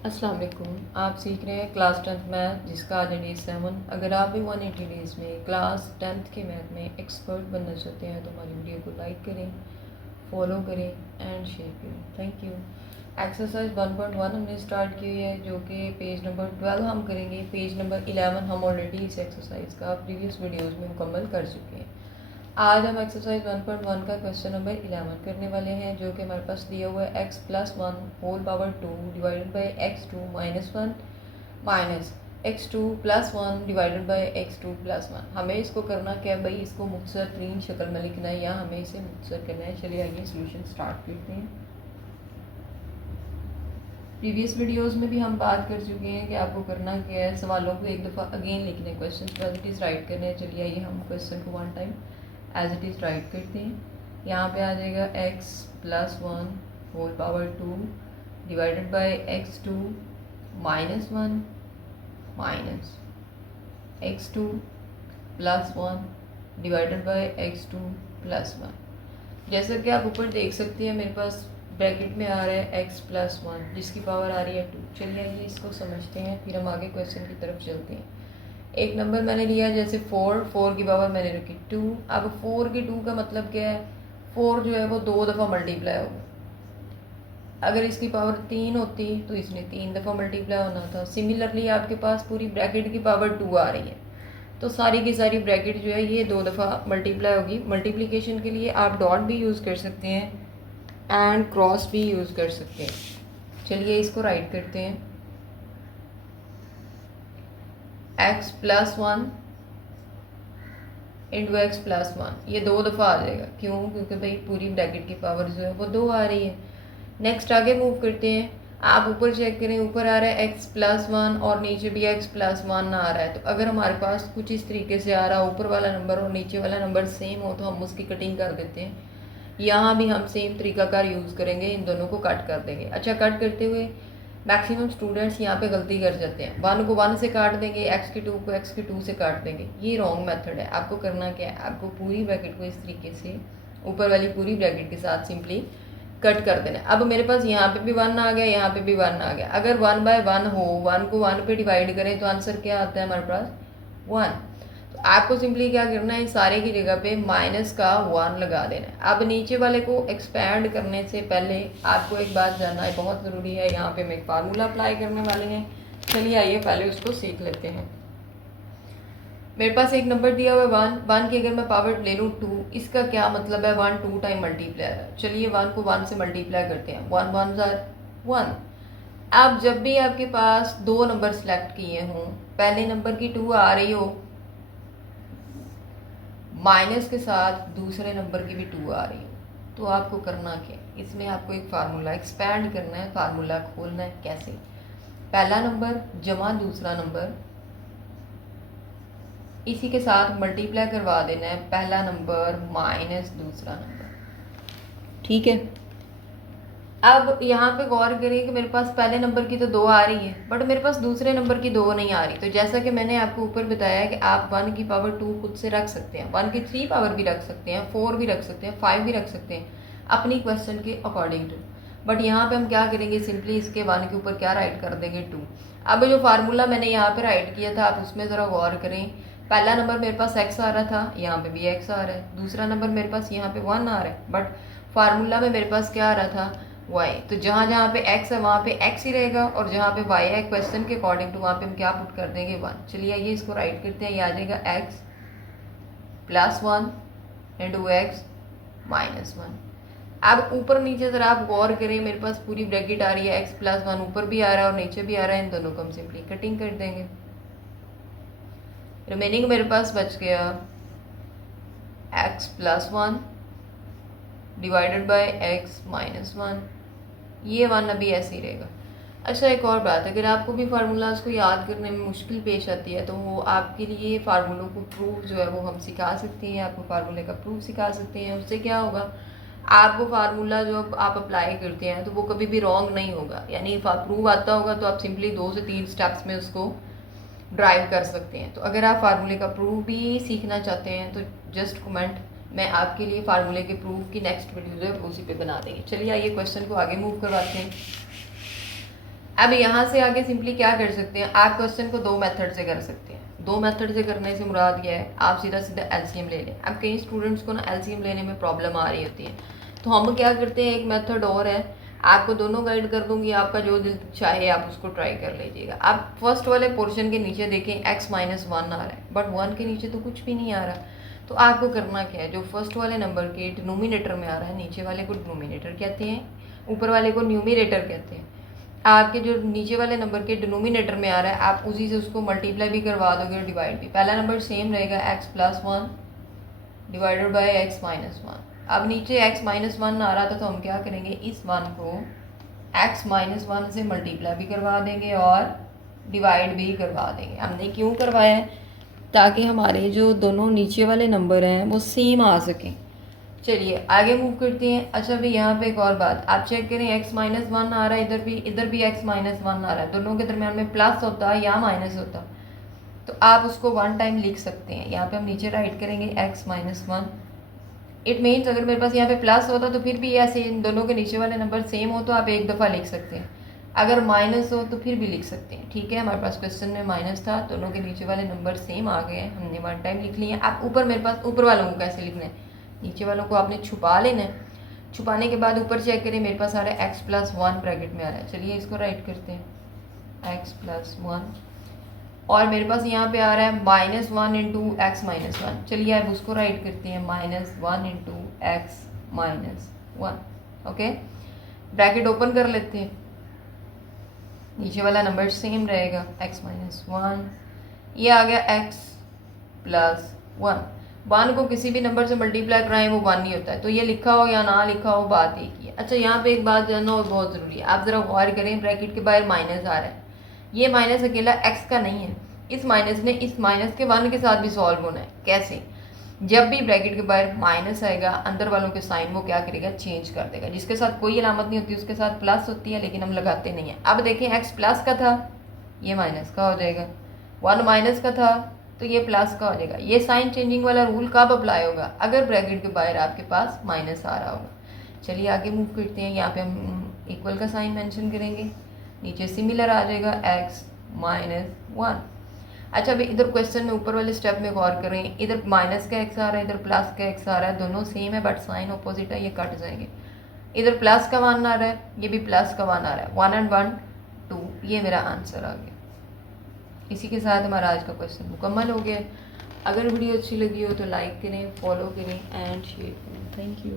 अस्सलाम वालेकुम। आप सीख रहे हैं क्लास 10th मैथ जिसका आज है डे 7। अगर आप भी 180 डेज़ में क्लास 10th के मैथ में एक्सपर्ट बनना चाहते हैं तो हमारी वीडियो को लाइक करें, फॉलो करें एंड शेयर करें। Thank you. एक्सरसाइज 1.1 हमने स्टार्ट की हुई है जो कि पेज नंबर 12 हम करेंगे। पेज नंबर 11 हम ऑलरेडी इस एक्सरसाइज का प्रीवियस वीडियोज़ में मुकम्मल कर चुके हैं। आज हम एक्सरसाइज 1.1 का क्वेश्चन नंबर 11 करने वाले हैं जो कि हमारे पास दिया हुआ है x+1 whole power 2 divided by x2 minus 1 minus x2 plus 1 divided by x2 plus 1। हमें इसको करना क्या है भाई, इसको मुख्तसर तरीन शक्ल में लिखना है या हमें इसे मुख्तसर करना है। चलिए आइए सोल्यूशन स्टार्ट करते हैं। प्रीवियस वीडियोस में भी हम बात कर चुके हैं कि आपको करना क्या है, सवालों को एक दफ़ा अगेन लिखने, question as it is write करने हैं। चलिए आइए हम क्वेश्चन को one time as it is write करते हैं। यहाँ पे आ जाएगा x+1 whole power 2 divided by x2 minus 1 minus x2 plus 1 divided by x2 plus 1। जैसा कि आप ऊपर देख सकते हैं मेरे पास ब्रैकेट में आ रहा है x+1 जिसकी पावर आ रही है 2। चलिए आइए इसको समझते हैं, फिर हम आगे क्वेश्चन की तरफ चलते हैं। एक नंबर मैंने लिया जैसे 4 की पावर मैंने रखी 2। अब 4 की 2 का मतलब क्या है, 4 जो है वो 2 दफ़ा मल्टीप्लाई होगा। अगर इसकी पावर 3 होती तो इसने 3 दफ़ा मल्टीप्लाई होना था। सिमिलरली आपके पास पूरी ब्रैकेट की पावर 2 आ रही है तो सारी की सारी ब्रैकेट जो है ये 2 दफ़ा मल्टीप्लाई होगी। मल्टीप्लिकेशन के लिए आप डॉट भी यूज़ कर सकते हैं एंड क्रॉस भी यूज़ कर सकते हैं। चलिए इसको राइट करते हैं। x+1 इंटू x+1 ये 2 दफ़ा आ जाएगा। क्यों? क्योंकि भाई पूरी ब्रैकेट की पावर जो है वो 2 आ रही है। नेक्स्ट आगे मूव करते हैं। आप ऊपर चेक करें, ऊपर आ रहा है x+1 और नीचे भी x+1 आ रहा है। तो अगर हमारे पास कुछ इस तरीके से आ रहा, ऊपर वाला नंबर और नीचे वाला नंबर सेम हो तो हम उसकी कटिंग कर देते हैं। यहाँ भी हम सेम तरीकाकार यूज़ करेंगे, इन दोनों को कट कर देंगे। अच्छा, कट करते हुए मैक्सिमम स्टूडेंट्स यहाँ पे गलती कर जाते हैं, 1 को 1 से काट देंगे, x की 2 को x की 2 से काट देंगे। ये रॉन्ग मेथड है। आपको करना क्या है, आपको पूरी ब्रैकेट को इस तरीके से ऊपर वाली पूरी ब्रैकेट के साथ सिंपली कट कर देना। अब मेरे पास यहाँ पे भी 1 आ गया, यहाँ पे भी 1 आ गया। अगर 1/1 हो, 1 को 1 पे डिवाइड करें तो आंसर क्या आता है हमारे पास 1। तो आपको सिंपली क्या करना है, सारे की जगह पे माइनस का 1 लगा देना है। अब नीचे वाले को एक्सपैंड करने से पहले आपको एक बात जानना है, बहुत ज़रूरी है। यहाँ पे हम एक फार्मूला अप्लाई करने वाले हैं। चलिए आइए पहले उसको सीख लेते हैं। मेरे पास एक नंबर दिया हुआ है 1 की अगर मैं पावर ले लूँ 2, इसका क्या मतलब है 1 2 टाइम मल्टीप्लाई है। चलिए 1 को 1 से मल्टीप्लाई करते हैं, 1 1 1। अब जब भी आपके पास दो नंबर सेलेक्ट किए हों, पहले नंबर की 2 आ रही हो माइनस के साथ दूसरे नंबर की भी 2 आ रही हो, तो आपको करना क्या है, इसमें आपको एक फार्मूला एक्सपैंड करना है, फार्मूला खोलना है। कैसे? पहला नंबर जमा दूसरा नंबर, इसी के साथ मल्टीप्लाई करवा देना है। पहला नंबर माइनस दूसरा नंबर, ठीक है। अब यहाँ पे गौर करें कि मेरे पास पहले नंबर की तो 2 आ रही है बट मेरे पास दूसरे नंबर की 2 नहीं आ रही। तो जैसा कि मैंने आपको ऊपर बताया कि आप 1 की पावर 2 खुद से रख सकते हैं, 1 की 3 पावर भी रख सकते हैं, 4 भी रख सकते हैं, 5 भी रख सकते हैं अपनी क्वेश्चन के अकॉर्डिंग टू। बट यहाँ पे हम क्या करेंगे, सिंपली इसके 1 के ऊपर क्या राइट कर देंगे 2। अब जो फार्मूला मैंने यहाँ पे राइट किया था आप उसमें ज़रा गौर करें। पहला नंबर मेरे पास x आ रहा था, यहाँ पे भी x आ रहा है। दूसरा नंबर मेरे पास यहाँ पे 1 आ रहा है बट फार्मूला में मेरे पास क्या आ रहा था y। तो जहाँ जहाँ पे x है वहाँ पे x ही रहेगा और जहाँ पे y है क्वेश्चन के अकॉर्डिंग टू वहाँ पे हम क्या पुट कर देंगे 1। चलिए आइए इसको राइट करते हैं। ये आ जाएगा x+1 इंटू x माइनस 1। अब ऊपर नीचे ज़रा आप गौर करें, मेरे पास पूरी ब्रैकेट आ रही है, x+1 ऊपर भी आ रहा है और नीचे भी आ रहा है। इन दोनों को हम सिंपली कटिंग कर देंगे। रिमेनिंग मेरे पास बच गया x+1 divided by x minus 1। ये 1 अभी ऐसे ही रहेगा। अच्छा, एक और बात, अगर आपको भी फार्मूलाज को याद करने में मुश्किल पेश आती है तो वो आपके लिए फार्मूलों को प्रूफ जो है वो हम सिखा सकते हैं, आपको फार्मूले का प्रूफ सिखा सकते हैं। उससे क्या होगा, आपको फार्मूला जो आप अप्लाई करते हैं तो वो कभी भी रॉन्ग नहीं होगा। यानी प्रूफ आता होगा तो आप सिंपली 2 से 3 स्टेप्स में उसको ड्राइव कर सकते हैं। तो अगर आप फार्मूले का प्रूफ भी सीखना चाहते हैं तो जस्ट कमेंट, मैं आपके लिए फार्मूले के प्रूफ की नेक्स्ट वीडियो जो है उसी पे बना देंगे। चलिए आइए क्वेश्चन को आगे मूव करवाते हैं। अब यहाँ से आगे सिंपली क्या कर सकते हैं, आप क्वेश्चन को दो मेथड से कर सकते हैं। दो मेथड से करने से मुराद ये है आप सीधा सीधा एलसीएम ले लें। अब कई स्टूडेंट्स को ना एलसीएम लेने में प्रॉब्लम आ रही होती है, तो हम क्या करते हैं, एक मेथड और है, आपको दोनों गाइड कर दूंगी, आपका जो दिल चाहे आप उसको ट्राई कर लीजिएगा। आप फर्स्ट वाले पोर्शन के नीचे देखें x माइनस वन आ रहा है, बट 1 के नीचे तो कुछ भी नहीं आ रहा। तो आपको करना क्या है, जो फर्स्ट वाले नंबर के डिनोमिनेटर में आ रहा है, नीचे वाले को डिनोमिनेटर कहते हैं, ऊपर वाले को न्यूमिनेटर कहते हैं। आपके जो नीचे वाले नंबर के डिनोमिनेटर में आ रहा है, आप उसी से उसको मल्टीप्लाई भी करवा दोगे और डिवाइड भी। पहला नंबर सेम रहेगा x plus one divided by x minus one. अब नीचे x माइनस वन आ रहा था, तो हम क्या करेंगे, इस वन को x माइनस वन से मल्टीप्लाई भी करवा देंगे और डिवाइड भी करवा देंगे। हमने क्यों करवाया है, ताकि हमारे जो दोनों नीचे वाले नंबर हैं वो सेम आ सकें। चलिए आगे मूव करते हैं। अच्छा भाई यहाँ पे एक और बात, आप चेक करें x माइनस वन आ रहा है, इधर भी x माइनस वन आ रहा है, दोनों के दरमियान में प्लस होता या माइनस होता, तो आप उसको वन टाइम लिख सकते हैं। यहाँ पे हम नीचे राइट करेंगे x minus one. It means अगर मेरे पास यहाँ पे प्लस होता तो फिर भी ऐसे इन दोनों के नीचे वाले नंबर सेम हो तो आप एक दफ़ा लिख सकते हैं, अगर माइनस हो तो फिर भी लिख सकते हैं। ठीक है, हमारे पास क्वेश्चन में माइनस था, दोनों के नीचे वाले नंबर सेम आ गए हैं, हमने वन टाइम लिख लिए। आप ऊपर, मेरे पास ऊपर वालों को कैसे लिखना है, नीचे वालों को आपने छुपा लेना है। छुपाने के बाद ऊपर चेक करें, मेरे पास आ रहा है x प्लस वन ब्रैकेट में आ रहा है। चलिए इसको राइट करते हैं, x प्लस वन, और मेरे पास यहाँ पे आ रहा है minus one into x minus one. चलिए अब उसको राइट करते हैं, minus one into x minus one. Okay, bracket open कर लेते हैं, नीचे वाला नंबर सेम रहेगा, x माइनस वन, ये आ गया x प्लस वन। वन को किसी भी नंबर से मल्टीप्लाई कराएं वो वन ही होता है, तो ये लिखा हो या ना लिखा हो बात एक ही है। अच्छा यहाँ पे एक बात जानना और बहुत ज़रूरी है, आप ज़रा गौर करें, ब्रैकेट के बाहर माइनस आ रहा है, ये माइनस अकेला x का नहीं है, इस माइनस ने इस माइनस के वन के साथ भी सॉल्व होना है। कैसे, जब भी ब्रैकेट के बाहर माइनस आएगा, अंदर वालों के साइन वो क्या करेगा, चेंज कर देगा। जिसके साथ कोई अलामत नहीं होती उसके साथ प्लस होती है, लेकिन हम लगाते नहीं है। अब देखें, x प्लस का था, ये माइनस का हो जाएगा, वन माइनस का था तो ये प्लस का हो जाएगा। ये साइन चेंजिंग वाला रूल कब अप्लाई होगा, अगर ब्रैकेट के बाहर आपके पास माइनस आ रहा होगा। चलिए आगे मूव करते हैं, यहाँ पे हम इक्वल का साइन मेंशन करेंगे, नीचे सिमिलर आ जाएगा x माइनस वन। अच्छा भाई इधर क्वेश्चन में ऊपर वाले स्टेप में गौर करें, इधर माइनस का x आ रहा है, इधर प्लस का x आ रहा है, दोनों सेम है बट साइन अपोजिट है, ये कट जाएंगे। इधर प्लस का वन आ रहा है, ये भी प्लस का वन आ रहा है, वन एंड वन टू, ये मेरा आंसर आ गया। इसी के साथ हमारा आज का क्वेश्चन मुकम्मल हो गया। अगर वीडियो अच्छी लगी हो तो लाइक करें, फॉलो करें एंड शेयर करें। Thank you.